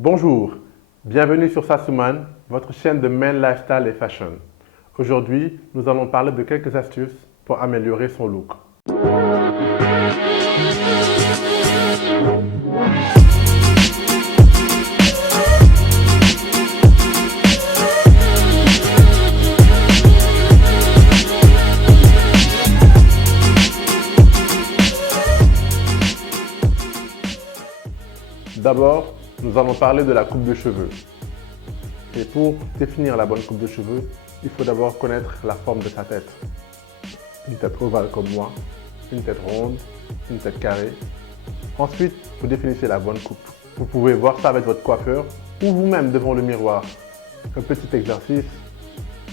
Bonjour, bienvenue sur Sasuman, votre chaîne de Men Lifestyle et Fashion. Aujourd'hui, nous allons parler de quelques astuces pour améliorer son look. D'abord, nous allons parler de la coupe de cheveux. Et pour définir la bonne coupe de cheveux, il faut d'abord connaître la forme de sa tête. Une tête ovale comme moi, une tête ronde, une tête carrée. Ensuite, vous définissez la bonne coupe. Vous pouvez voir ça avec votre coiffeur ou vous-même devant le miroir. Un petit exercice,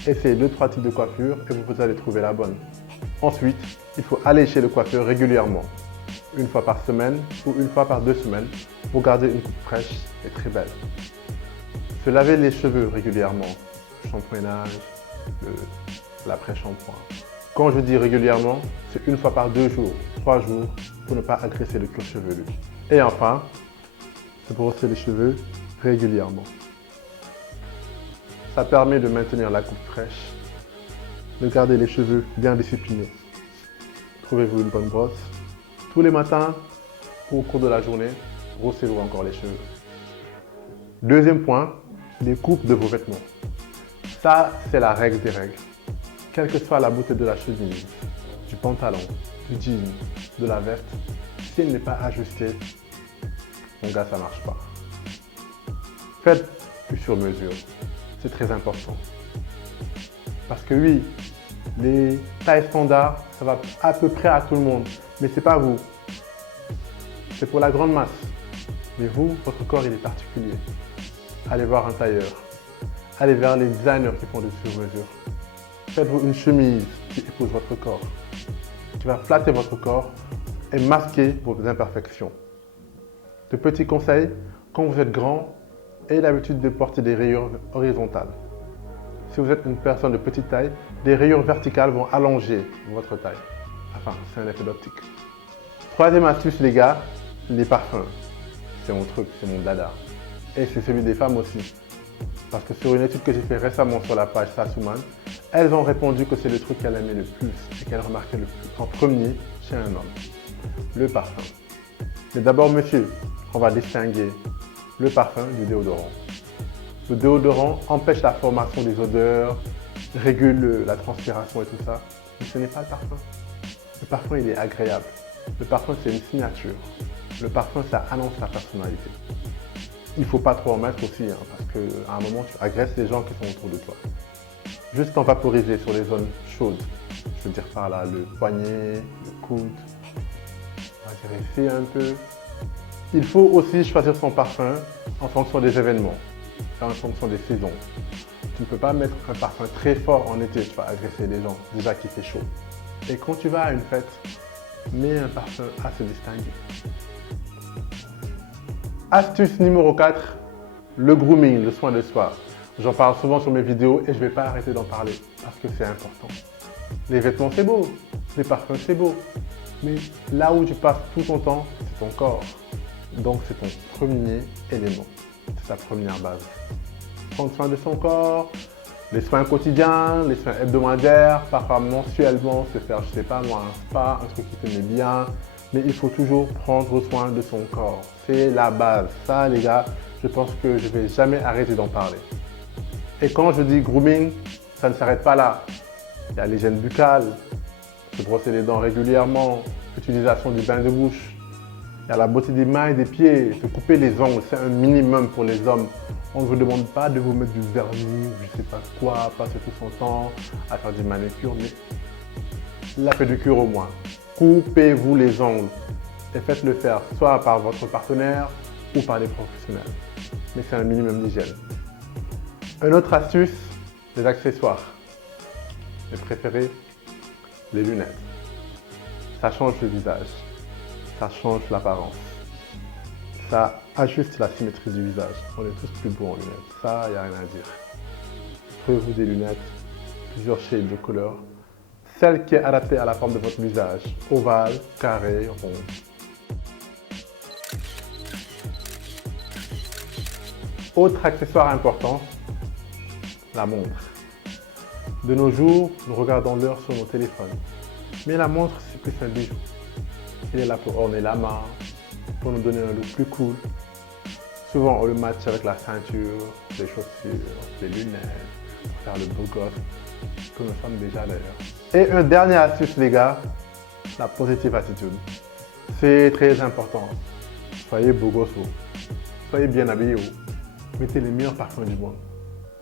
essayez 2-3 types de coiffure et vous allez trouver la bonne. Ensuite, il faut aller chez le coiffeur régulièrement, une fois par semaine ou une fois par 2 semaines pour garder une coupe fraîche et très belle. Se laver les cheveux régulièrement, shampoingage, l'après-shampoing. Quand je dis régulièrement, c'est une fois par 2 jours, 3 jours pour ne pas agresser le cuir chevelu. Et enfin, se brosser les cheveux régulièrement. Ça permet de maintenir la coupe fraîche, de garder les cheveux bien disciplinés. Trouvez-vous une bonne brosse. Tous les matins ou au cours de la journée, brossez-vous encore les cheveux. Deuxième point, les coupes de vos vêtements. Ça, c'est la règle des règles. Quelle que soit la beauté de la chemise, du pantalon, du jean, de la veste, si elle n'est pas ajustée, mon gars, ça ne marche pas. Faites du sur-mesure. C'est très important. Parce que oui, les tailles standards, ça va à peu près à tout le monde. Mais ce n'est pas vous. C'est pour la grande masse. Mais vous, votre corps, il est particulier. Allez voir un tailleur. Allez vers les designers qui font des sur-mesures. Faites-vous une chemise qui épouse votre corps, qui va flatter votre corps et masquer vos imperfections. De petits conseils, quand vous êtes grand, ayez l'habitude de porter des rayures horizontales. Si vous êtes une personne de petite taille, des rayures verticales vont allonger votre taille. Enfin, c'est un effet d'optique. Troisième astuce, les gars, les parfums. C'est mon truc, c'est mon dada. Et c'est celui des femmes aussi. Parce que sur une étude que j'ai fait récemment sur la page Sasuman, elles ont répondu que c'est le truc qu'elles aimaient le plus et qu'elles remarquaient le plus en premier chez un homme. Le parfum. Mais d'abord, monsieur, on va distinguer le parfum du déodorant. Le déodorant empêche la formation des odeurs, régule la transpiration et tout ça. Mais ce n'est pas le parfum. Le parfum, il est agréable. Le parfum, c'est une signature. Le parfum, ça annonce la personnalité. Il ne faut pas trop en mettre aussi, hein, parce qu'à un moment, tu agresses les gens qui sont autour de toi. Juste en vaporiser sur les zones chaudes. Je veux dire par là, le poignet, le coude. On va vérifier un peu. Il faut aussi choisir son parfum en fonction des événements, en fonction des saisons. Tu ne peux pas mettre un parfum très fort en été, tu vas agresser les gens, déjà qu'il fait chaud. Et quand tu vas à une fête, mets un parfum assez distingué. Astuce numéro 4, le grooming, le soin de soi. J'en parle souvent sur mes vidéos et je ne vais pas arrêter d'en parler parce que c'est important. Les vêtements, c'est beau, les parfums, c'est beau. Mais là où tu passes tout ton temps, c'est ton corps. Donc c'est ton premier élément, c'est ta première base. Prendre soin de son corps, les soins quotidiens, les soins hebdomadaires, parfois mensuellement, se faire, je sais pas moi, un spa, un truc qui te met bien. Mais il faut toujours prendre soin de son corps. C'est la base. Ça, les gars, je pense que je ne vais jamais arrêter d'en parler. Et quand je dis grooming, ça ne s'arrête pas là. Il y a l'hygiène buccale, se brosser les dents régulièrement, l'utilisation du bain de bouche. Il y a la beauté des mains et des pieds, se couper les ongles, c'est un minimum pour les hommes. On ne vous demande pas de vous mettre du vernis ou je ne sais pas quoi, passer tout son temps à faire du manucure, mais la pédicure au moins. Coupez-vous les ongles et faites-le faire soit par votre partenaire ou par des professionnels. Mais c'est un minimum d'hygiène. Une autre astuce, les accessoires. Mes préférés, les lunettes. Ça change le visage, ça change l'apparence. Ça ajuste la symétrie du visage. On est tous plus beaux en lunettes, ça, il n'y a rien à dire. Trouvez-vous des lunettes, plusieurs shades de couleurs. Celle qui est adaptée à la forme de votre visage, ovale, carré, rond. Autre accessoire important, la montre. De nos jours, nous regardons l'heure sur nos téléphones. Mais la montre, c'est plus un bijou. Il est là pour orner la main, pour nous donner un look plus cool. Souvent, on le match avec la ceinture, les chaussures, les lunettes, pour faire le beau gosse, que nous sommes déjà d'ailleurs. Et une dernière astuce, les gars, la positive attitude. C'est très important. Soyez beau gosse, soyez bien habillé, mettez les meilleurs parfums du monde.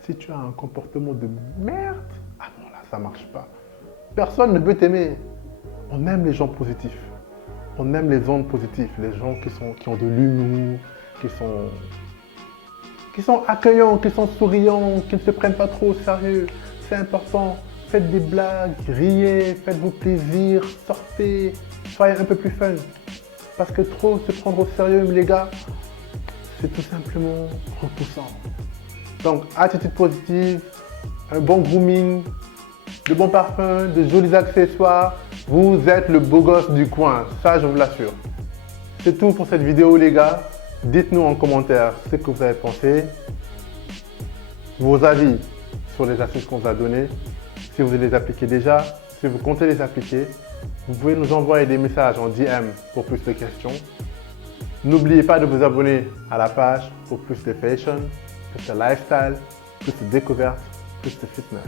Si tu as un comportement de merde, ah non là, ça marche pas. Personne ne peut t'aimer. On aime les gens positifs. On aime les ondes positives, les gens qui ont de l'humour, qui sont accueillants, qui sont souriants, qui ne se prennent pas trop au sérieux. C'est important. Faites des blagues, riez, faites-vous plaisir, sortez, soyez un peu plus fun. Parce que trop se prendre au sérieux, les gars, c'est tout simplement repoussant. Donc, attitude positive, un bon grooming, de bons parfums, de jolis accessoires. Vous êtes le beau gosse du coin, ça je vous l'assure. C'est tout pour cette vidéo, les gars. Dites-nous en commentaire ce que vous avez pensé, vos avis sur les astuces qu'on vous a données, si vous les appliquez déjà, si vous comptez les appliquer. Vous pouvez nous envoyer des messages en DM pour plus de questions. N'oubliez pas de vous abonner à la page pour plus de fashion, plus de lifestyle, plus de découvertes, plus de fitness.